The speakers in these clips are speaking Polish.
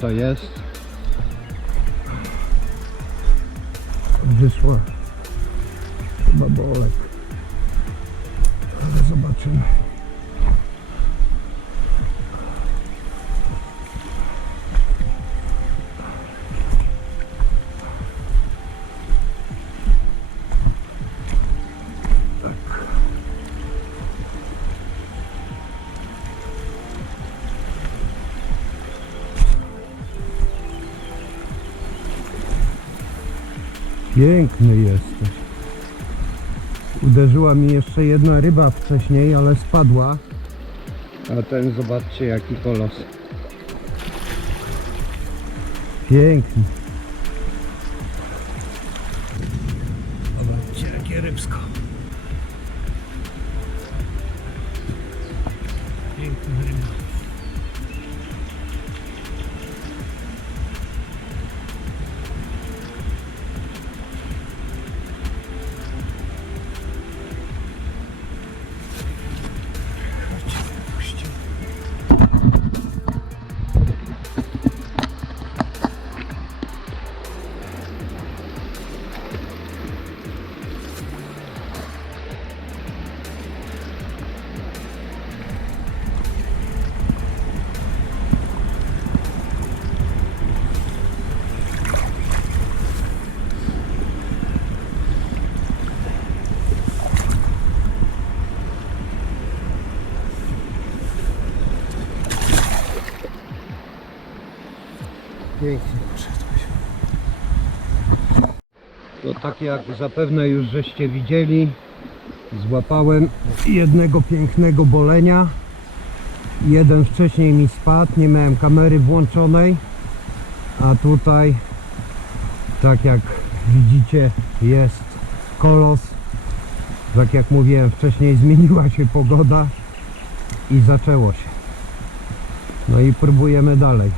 To jest. Piękny jesteś. Uderzyła mi jeszcze jedna ryba wcześniej, ale spadła. A ten zobaczcie jaki kolos. Piękny. Tak jak zapewne już żeście widzieli, złapałem jednego pięknego bolenia. Jeden wcześniej mi spadł, nie miałem kamery włączonej. A tutaj, tak jak widzicie, jest kolos. Tak jak mówiłem wcześniej, zmieniła się pogoda i zaczęło się. No i próbujemy dalej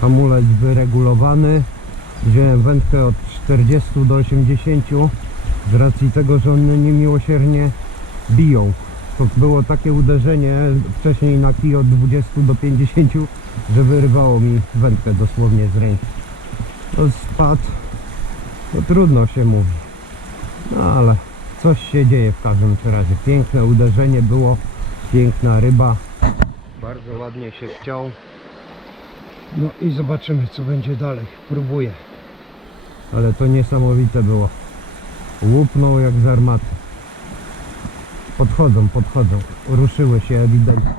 hamulec wyregulowany wziąłem wędkę od 40 do 80 z racji tego, że one niemiłosiernie biją. To było takie uderzenie wcześniej na kij od 20 do 50 że wyrywało mi wędkę dosłownie z ręki. To spadł. To trudno się mówi. No ale coś się dzieje w każdym razie. Piękne uderzenie było. Piękna ryba. Bardzo ładnie się chciał. No i zobaczymy co będzie dalej. Próbuję. Ale to niesamowite było. Łupnął jak z armaty. Podchodzą, podchodzą. Ruszyły się ewidentnie.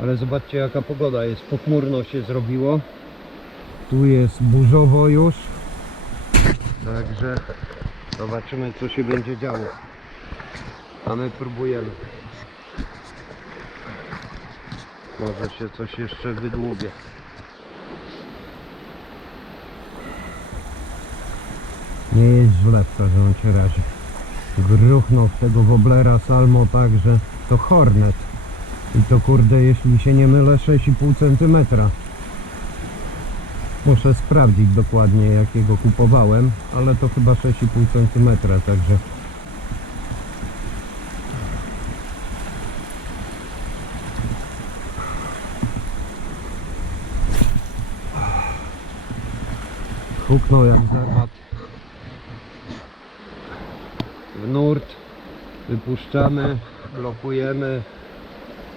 Ale zobaczcie jaka pogoda jest. Pochmurno się zrobiło. Tu jest burzowo już. Także zobaczymy co się będzie działo. A my próbujemy. Może się coś jeszcze wydłubię. Nie jest źle w każdym razie. Gruchnął w tego woblera salmo tak, że to hornet. I to kurde, jeśli się nie mylę, 6,5 cm. Muszę sprawdzić dokładnie jakiego kupowałem, ale to chyba 6,5 cm, także Huknął jak zerwat. W nurt. Wypuszczamy, blokujemy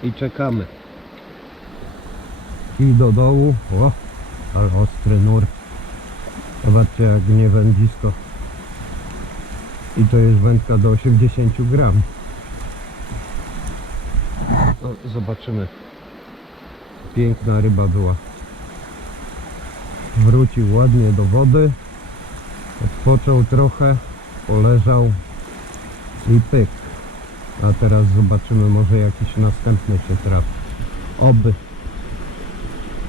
i czekamy. I do dołu. O, ale ostry nurt. Zobaczcie jak nie wędzisko. I to jest wędka do 80 gram. No, zobaczymy. Piękna ryba była. Wrócił ładnie do wody. Odpoczął trochę, poleżał i pyk. A teraz zobaczymy, może jakiś następny się trafi. Oby.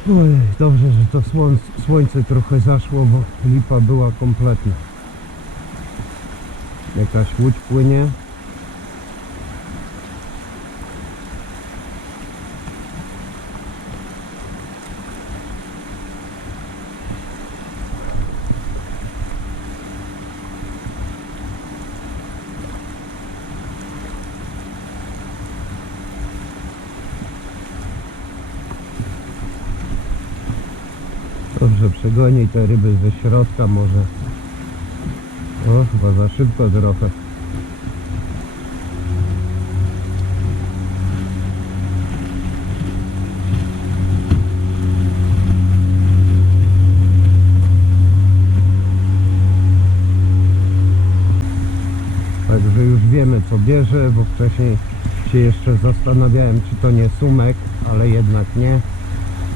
Oj, dobrze, że to słońce, słońce trochę zaszło, bo lipa była kompletna. Jakaś łódź płynie. Dobrze, przegoni te ryby ze środka może. O, chyba za szybko trochę. Także już wiemy co bierze, bo wcześniej się jeszcze zastanawiałem czy to nie sumek, ale jednak nie.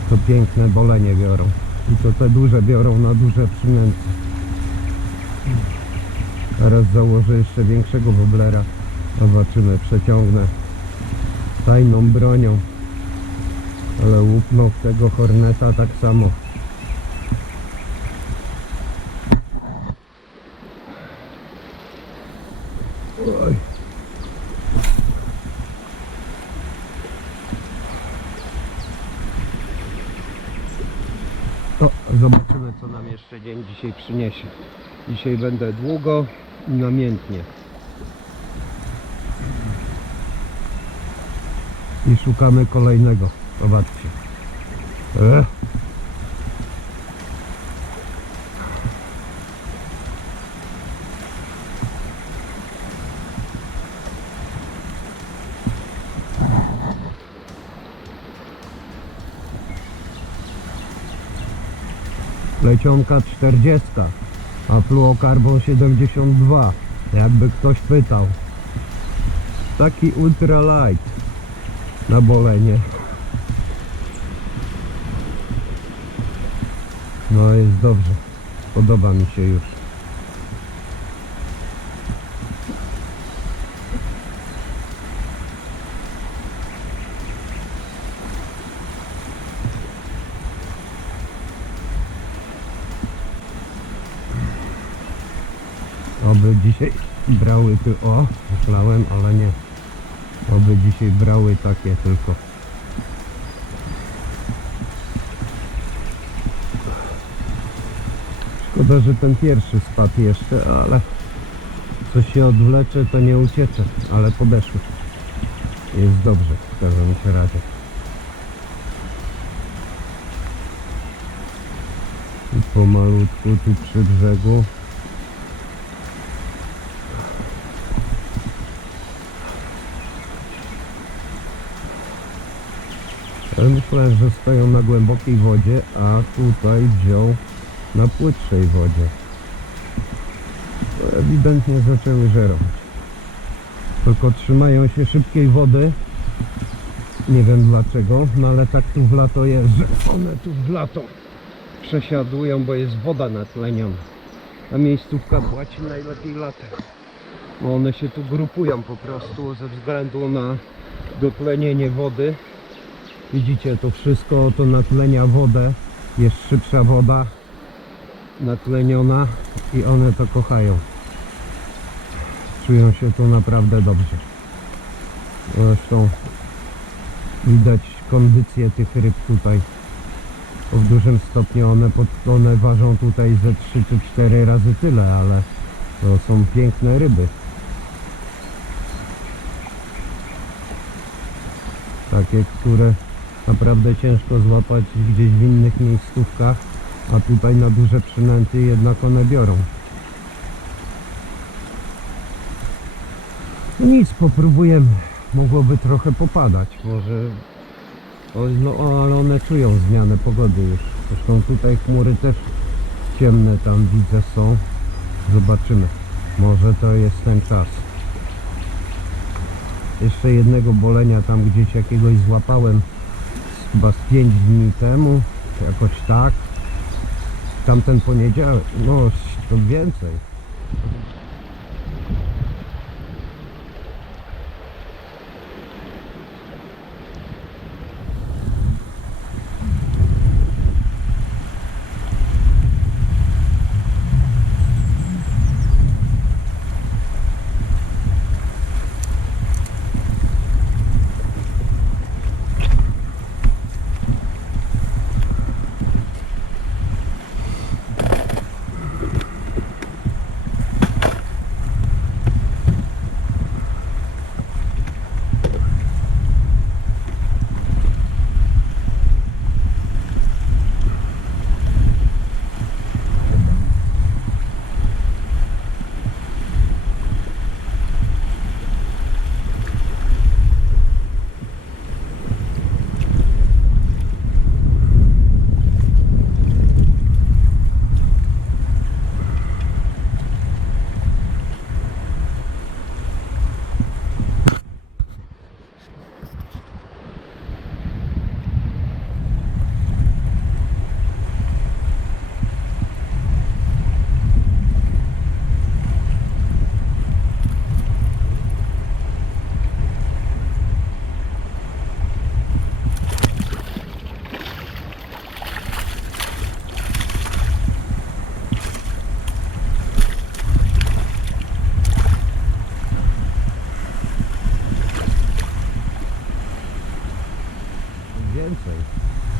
To piękne bolenie biorą. I to te duże biorą na duże przynęty. Teraz założę jeszcze większego woblera. Zobaczymy, przeciągnę tajną bronią. Ale łupnął w tego horneta tak samo. Oj. Zobaczymy co nam jeszcze dzień dzisiaj przyniesie. Dzisiaj będę długo i namiętnie. I szukamy kolejnego. Zobaczcie. Ech. 50 40, a fluokarbon 72, jakby ktoś pytał. Taki ultralight na bolenie. No jest dobrze, podoba mi się już. Dzisiaj brały ty o, myślałem, ale nie. Oby dzisiaj brały takie tylko. Szkoda, że ten pierwszy spadł jeszcze, ale co się odwlecze, to nie uciecze, ale podeszły. Jest dobrze w każdym razie. I pomalutku tu przy brzegu myślę, że stoją na głębokiej wodzie, a tutaj wziął na płytszej wodzie. Ewidentnie zaczęły żerować. Tylko trzymają się szybkiej wody. Nie wiem dlaczego, no ale tak tu w lato jest, że one tu w lato przesiadują, bo jest woda natleniona. A miejscówka płaci najlepiej latem. Bo one się tu grupują po prostu ze względu na dotlenienie wody. Widzicie to wszystko, to natlenia wodę, jest szybsza woda natleniona i one to kochają. Czują się tu naprawdę dobrze. Zresztą widać kondycję tych ryb tutaj. W dużym stopniu one, pod, one ważą tutaj ze 3 czy 4 razy tyle, ale to są piękne ryby. Takie, które naprawdę ciężko złapać gdzieś w innych miejscówkach, A tutaj na duże przynęty jednak one biorą. Nic, popróbujemy. Mogłoby trochę popadać. Może. No, ale one czują zmianę pogody już. Zresztą tutaj chmury też ciemne tam widzę są. Zobaczymy. Może to jest ten czas. Jeszcze jednego bolenia tam gdzieś jakiegoś złapałem chyba z 5 dni temu. Jakoś tak. Tamten poniedziałek. No. Więcej.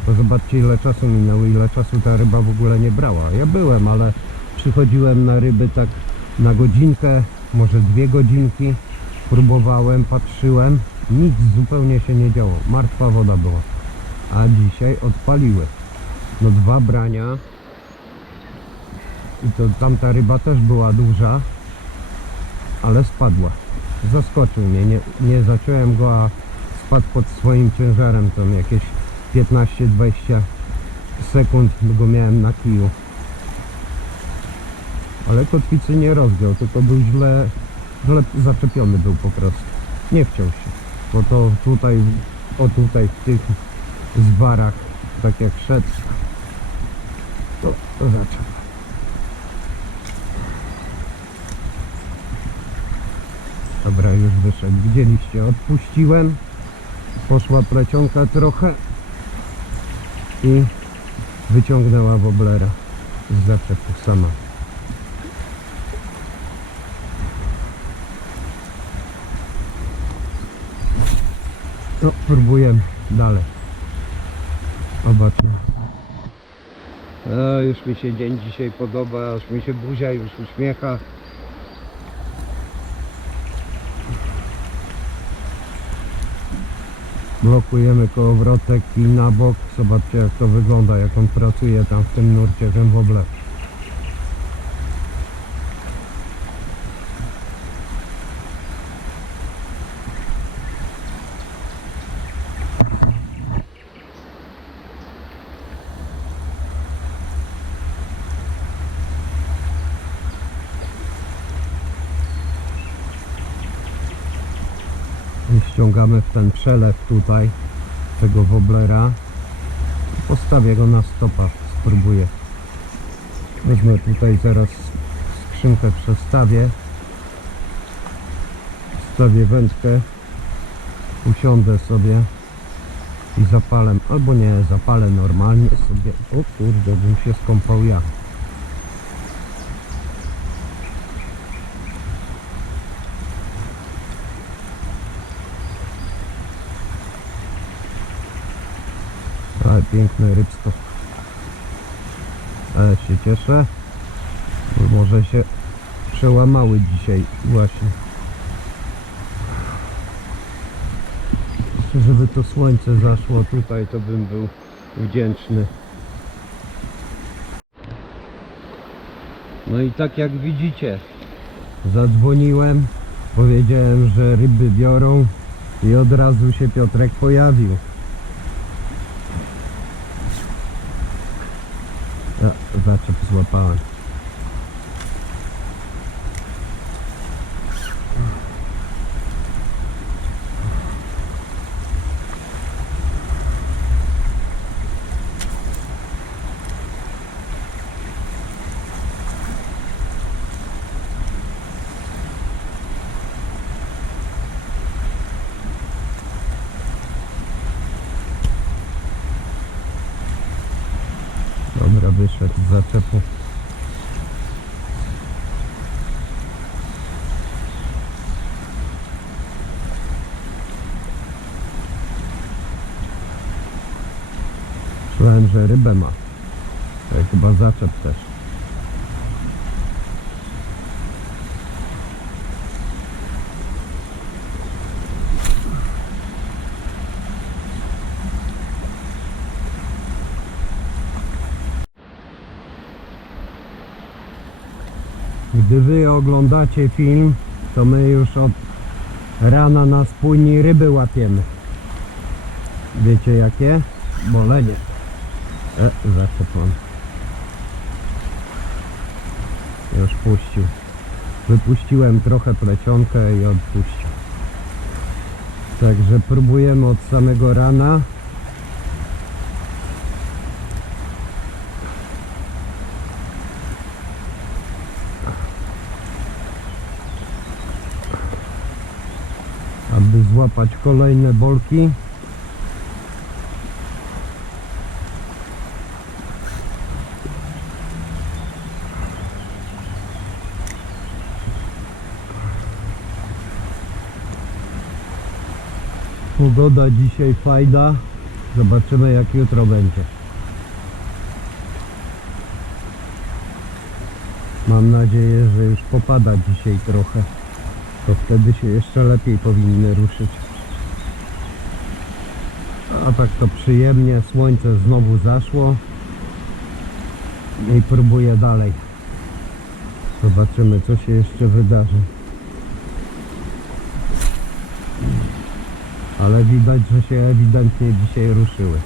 To zobaczcie ile czasu minęło, ile czasu ta ryba w ogóle nie brała. Ja byłem, ale przychodziłem na ryby tak na godzinkę, może dwie godzinki. Próbowałem, patrzyłem, nic zupełnie się nie działo. Martwa woda była. A dzisiaj odpaliły. No dwa brania. I to tamta ryba też była duża, ale spadła. Zaskoczył mnie. Nie, nie zaciąłem go, a spadł pod swoim ciężarem. Tam jakieś 15-20 sekund go miałem na kiju. Ale kotwicy nie rozgiął, tylko był źle, źle zaczepiony był po prostu. Nie chciał się. Bo to tutaj, o tutaj w tych zwarach, tak jak szedł, to, to zaczął. Dobra, już wyszedł. Widzieliście, odpuściłem. Poszła plecionka trochę i wyciągnęła woblera z zaczepu sama. No, próbujemy dalej. Zobaczmy. A, już mi się dzień dzisiaj podoba, aż mi się buzia już uśmiecha. Blokujemy kołowrotek i na bok. Zobaczcie jak to wygląda, jak on pracuje tam w tym nurcie węwoble. I ściągamy w ten przelew tutaj tego woblera. Postawię go na stopa spróbuję. Wezmę tutaj zaraz skrzynkę przestawię. Wstawię wędkę usiądę sobie i zapalę, albo nie, zapalę normalnie sobie. O kurde, bym się skąpał Ale piękne rybsko. Ale się cieszę. Bo może się przełamały dzisiaj właśnie. Żeby to słońce zaszło tutaj, to bym był wdzięczny. No i tak jak widzicie, zadzwoniłem, powiedziałem, że ryby biorą i od razu się Piotrek pojawił. A, zaczep złapałem. Dobra, zaczepu. Czułem, że rybę ma. To chyba zaczep też. Gdy wy oglądacie film, to my już od rana na spójni ryby łapiemy. Wiecie jakie? Bolenie. E, zaczepam. Już puścił. Wypuściłem trochę plecionkę i odpuścił. Także próbujemy od samego rana. Złapać kolejne bolki. Pogoda dzisiaj fajna. Zobaczymy jak jutro będzie. Mam nadzieję, że już popada dzisiaj trochę to wtedy się jeszcze lepiej powinny ruszyć. A tak to przyjemnie, słońce znowu zaszło i próbuję dalej. Zobaczymy co się jeszcze wydarzy. Ale widać, że się ewidentnie dzisiaj ruszyły.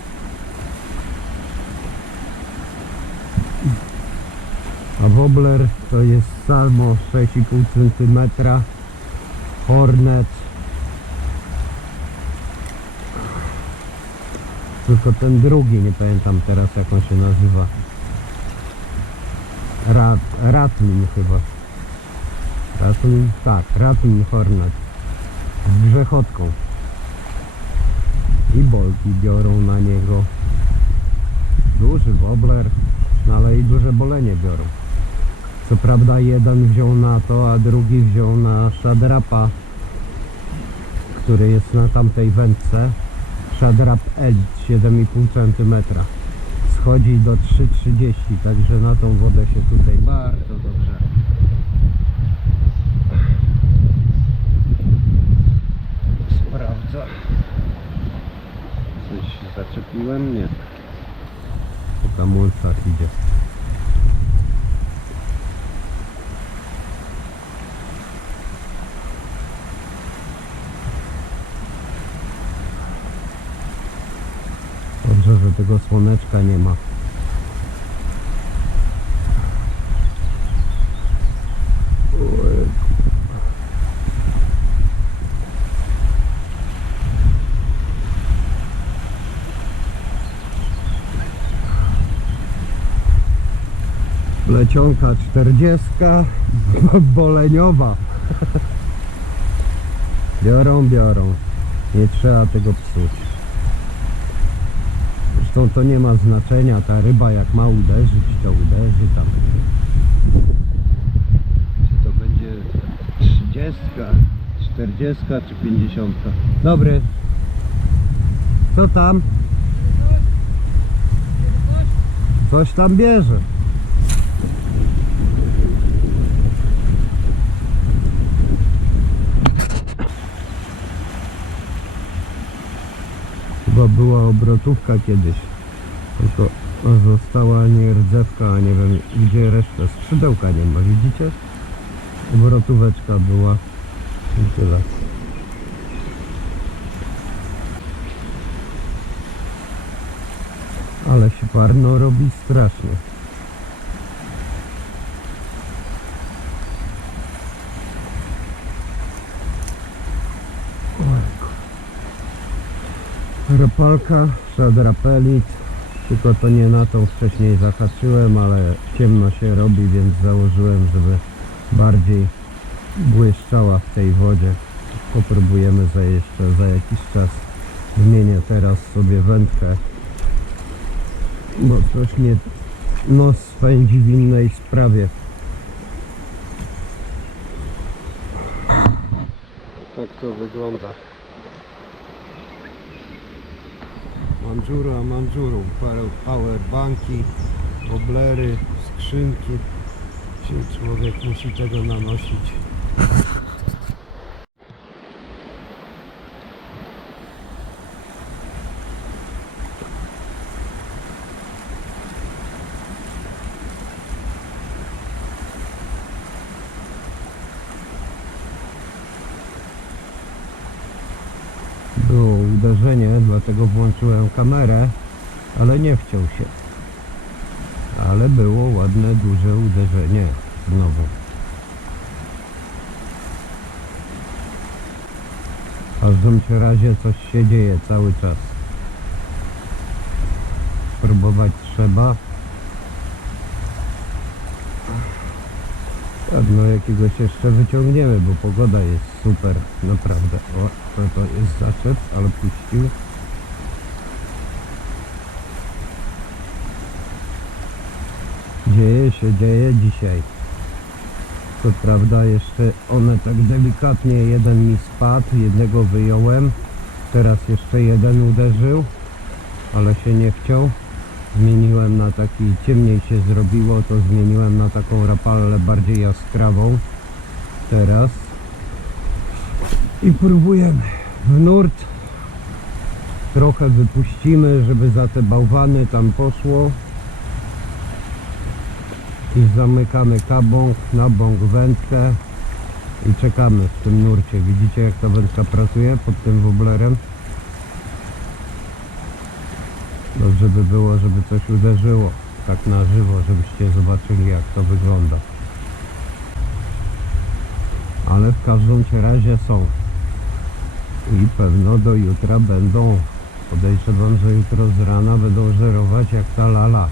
A wobler to jest salmo 6,5 cm Hornet. Tylko ten drugi, nie pamiętam teraz jak on się nazywa. Rat, Ratlin chyba. Ratlin? Tak, Ratlin Hornet. Z grzechotką. I bolki biorą na niego. Duży wobler, no ale i duże bolenie biorą. Co prawda jeden wziął na to, a drugi wziął na szadrapa, który jest na tamtej wędce. Szadrap Elite 7,5 cm. Schodzi do 3,30, także na tą wodę się tutaj bardzo dobrze. Sprawdza. Coś zaczepiłem? Nie. Po kamulcach idzie. Dobrze, że tego słoneczka nie ma. Ojej. Plecionka 40, boleniowa. Biorą, biorą. Nie trzeba tego psuć. Zresztą to nie ma znaczenia, ta ryba jak ma uderzyć, to uderzy tam. Czy to będzie 30, 40 czy 50. Dobry. Co tam? Coś tam bierze. Chyba była obrotówka kiedyś. Tylko została nierdzewka, a nie wiem gdzie reszta. Skrzydełka nie ma, widzicie? Obrotóweczka była i tyle. Ale się parno robi strasznie. Rapalka, szadrapelit, tylko to nie na tą wcześniej zahaczyłem, ale ciemno się robi, więc założyłem, żeby bardziej błyszczała w tej wodzie. Popróbujemy za jeszcze za jakiś czas. Zmienię teraz sobie wędkę, bo coś mnie nos spędzi w innej sprawie. Tak to wygląda. Manżura, manżurą, powerbanki, oblery, skrzynki. Czy człowiek musi tego nanosić? Było uderzenie, dlatego włączyłem kamerę, ale nie chciał się. Ale było ładne, duże uderzenie znowu. W każdym razie coś się dzieje cały czas. Spróbować trzeba. Pewno jakiegoś jeszcze wyciągniemy, bo pogoda jest super, naprawdę. O, to, to jest zaczep, ale puścił. Dzieje się, dzieje dzisiaj. Co prawda jeszcze one tak delikatnie, jeden mi spadł, jednego wyjąłem. Teraz jeszcze jeden uderzył, ale się nie chciał. Zmieniłem na taki, ciemniej się zrobiło, to zmieniłem na taką rapalę bardziej jaskrawą. Teraz. I próbujemy w nurt. Trochę wypuścimy, żeby za te bałwany tam poszło. I zamykamy kabąk, na bąk wędkę i czekamy w tym nurcie. Widzicie jak ta wędka pracuje pod tym woblerem? Dobrze by było, żeby coś uderzyło tak na żywo, żebyście zobaczyli jak to wygląda. Ale w każdym razie są. I pewno do jutra będą. Podejrzewam, że jutro z rana będą żerować jak ta lala.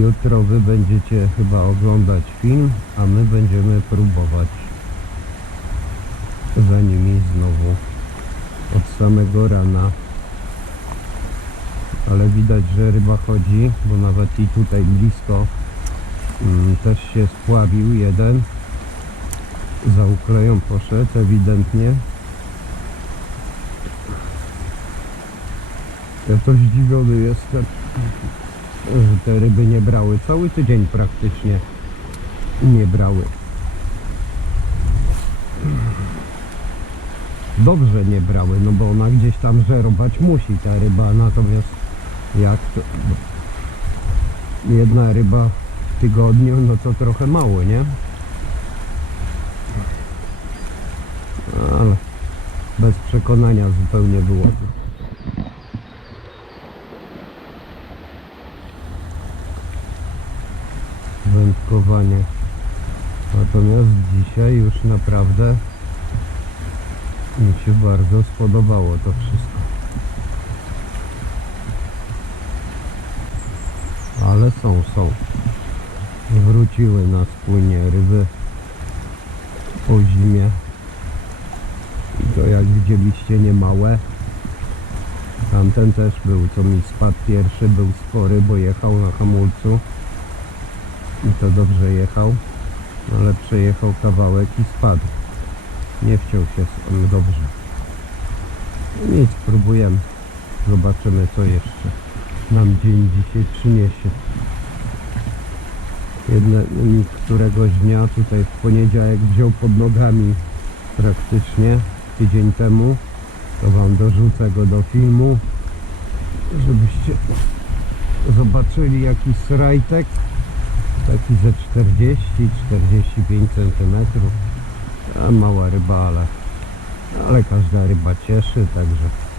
Jutro wy będziecie chyba oglądać film, a my będziemy próbować za nimi znowu od samego rana. Ale widać, że ryba chodzi, bo nawet i tutaj blisko mm, też się spławił jeden. Za ukleją poszedł ewidentnie. Ja to zdziwiony jestem, że te ryby nie brały. Cały tydzień praktycznie nie brały. Dobrze nie brały, no bo ona gdzieś tam żerować musi ta ryba, natomiast jak to, jedna ryba w tygodniu, no to trochę mało, nie? Ale bez przekonania zupełnie było. Wędkowanie. Natomiast dzisiaj już naprawdę mi się bardzo spodobało to wszystko. Ale są, są. Wróciły na spłynie ryby po zimie. I to jak widzieliście nie małe. Tamten też był, co mi spadł pierwszy, był spory, bo jechał na hamulcu. I to dobrze jechał, ale przejechał kawałek i spadł. Nie chciał się on dobrze. Nic, próbujemy. Zobaczymy co jeszcze nam dzień dzisiaj przyniesie. Jedne, któregoś dnia tutaj w poniedziałek wziął pod nogami praktycznie tydzień temu To wam dorzucę go do filmu, żebyście zobaczyli jakiś srajtek. Taki ze 40-45 cm. Mała ryba, ale, ale każda ryba cieszy, także